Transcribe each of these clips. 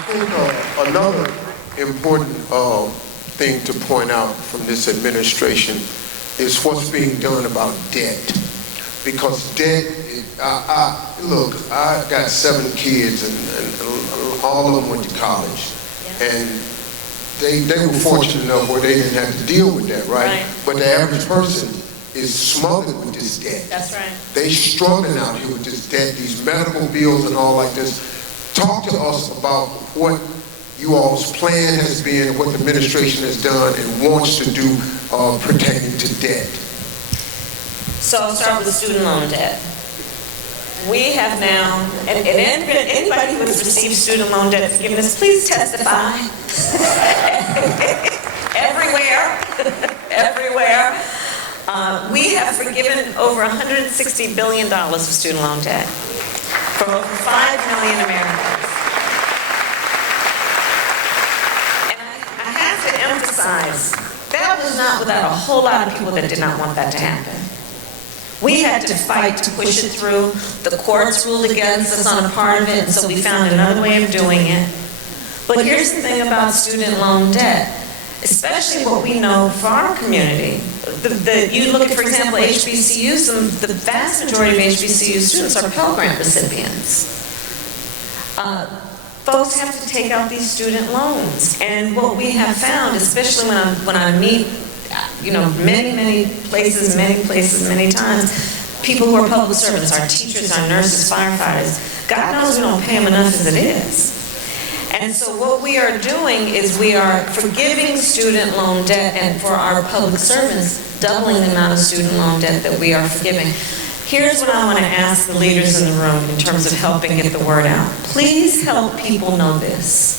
I think another important thing to point out from this administration is what's being done about debt. Because debt, look, I got 7 kids and all of them went to college. And they were fortunate enough where they didn't have to deal with that, right? But the average person is smothered with this debt. That's right. They struggling out here with this debt, these medical bills and all like this. Talk to us about what you all's plan has been, what the administration has done and wants to do pertaining to debt. So I'll start with the student loan debt. We have now, and anybody who has received student loan debt forgiveness, please testify. Everywhere. We have forgiven over $160 billion of student loan debt for over 5 million Americans. And I have to emphasize, that was not without a whole lot of people that did not want that to happen. We had to fight to push it through. The courts ruled against us on a part of it, and so we found another way of doing it. But here's the thing about student loan debt, especially what we know for our community. You look at, for example, HBCUs, the vast majority of HBCU students are Pell Grant recipients. Folks have to take out these student loans. And what we have found, especially when I meet many places, many times, people who are public servants, our teachers, our nurses, firefighters, God knows we don't pay them enough as it is. And so what we are doing is we are forgiving student loan debt, and for our public servants, doubling the amount of student loan debt that we are forgiving. Here's what I want to ask the leaders in the room in terms of helping get the word out. Please help people know this.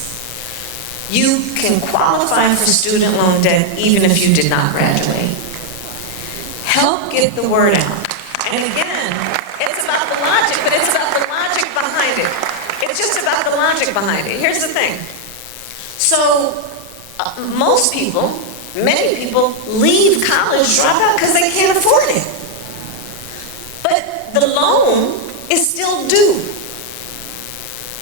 You can qualify for student loan debt even if you did not graduate. Help get the word out. And again, it's about the logic, but it's about the logic behind it. It's just about the logic behind it. Here's the thing. So, most people, many people, leave college, drop out because they can't afford it. But the loan is still due.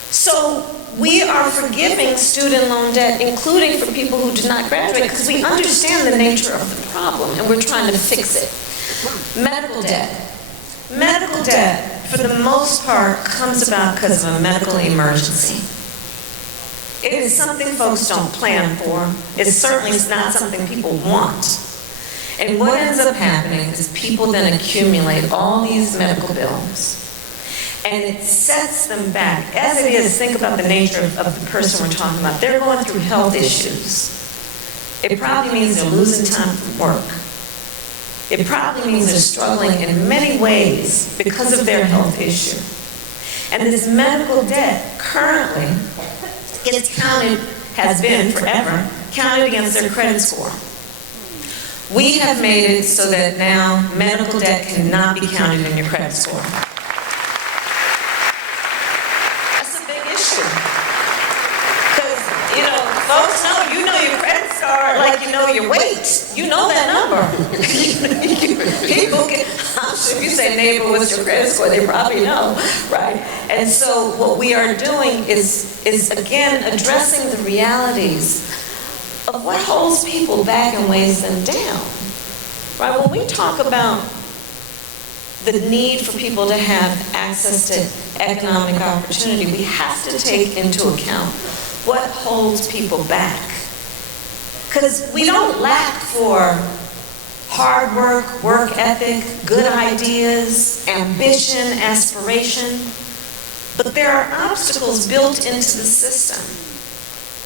So, we are forgiving student loan debt, including for people who did not graduate, because we understand the nature of the problem and we're trying to fix it. Medical debt. Medical debt, for the most part, comes about because of a medical emergency. It is something folks don't plan for. It's certainly not something people want. And what ends up happening is people then accumulate all these medical bills. And it sets them back. As it is, think about the nature of the person we're talking about. They're going through health issues. It probably means they're losing time from work. It probably means they're struggling in many ways because of their health issue. And this medical debt currently gets counted, has been forever, counted against their credit score. We have made it so that now medical debt cannot be counted in your credit score. Folks know, you know your credit score like you know your weight. You know that number. People can, I'm sure if you say, neighbor, what's your credit score? They probably know, right? And so what we are doing is again, addressing the realities of what holds people back and weighs them down. Right? When we talk about the need for people to have access to economic opportunity, we have to take into account what holds people back. Because we don't lack for hard work, work ethic, good ideas, ambition, aspiration, but there are obstacles built into the system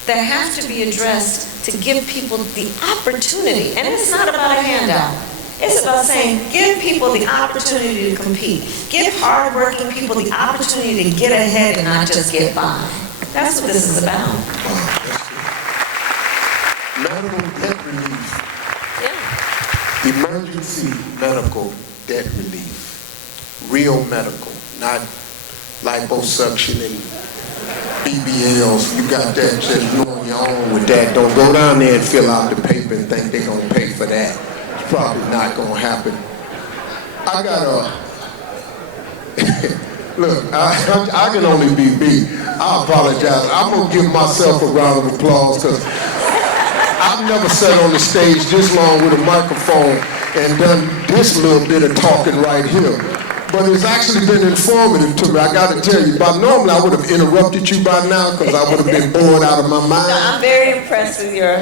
that have to be addressed to give people the opportunity. And it's not about a handout. It's about saying, give people the opportunity to compete. Give hardworking people the opportunity to get ahead and not just get by. That's what this is about. Medical debt relief. Yeah. Emergency medical debt relief. Real medical, not liposuction and BBLs. You got that, just you on your own with that. Don't go down there and fill out the paper and think they're going to pay for that. It's probably not going to happen. I got a... Look, I can only be me. I apologize. I'm going to give myself a round of applause because I've never sat on the stage this long with a microphone and done this little bit of talking right here. But it's actually been informative to me. I got to tell you, but normally I would have interrupted you by now because I would have been bored out of my mind. No, I'm very impressed with your